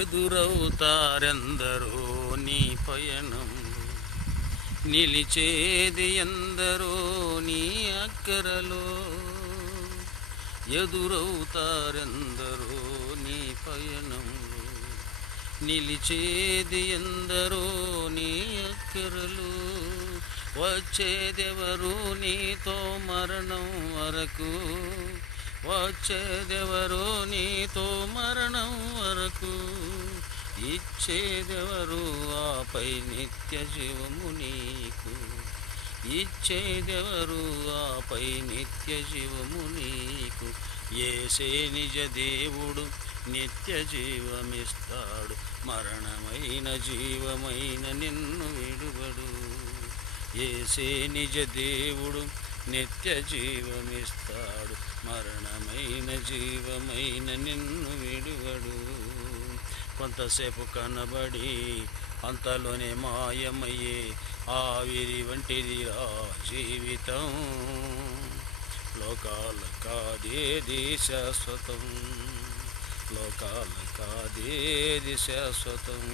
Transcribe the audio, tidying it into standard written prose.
ఎదురవుతారెందరో నీ పయనం, నిలిచేది ఎందరో నీ అక్కరలో. ఎదురవుతారెందరో నీ పయనం, నిలిచేది ఎందరో నీ అక్కరలో. వచ్చేదెవరు నీతో మరణం వరకు, వచ్చేదెవరు నీతో మరణం వరకు. ఇచ్చేదెవరు ఆపై నిత్య జీవము నీకు, ఇచ్చేదెవరు ఆపై నిత్య జీవము నీకు. యేసే నిజ దేవుడు నిత్య జీవమిస్తాడు, మరణమైన జీవమైన నిన్ను విడువడు. యేసే నిజ దేవుడు నిత్య జీవమిస్తాడు, మరణమైన జీవమైన నిన్ను విడువడు. కొంతసేపు కనబడి అంతలోనే మాయమయ్యే ఆవిరి వంటిదిరా జీవితం. లోకాల కాదేది శాశ్వతం, లోకాల కాదేది శాశ్వతం.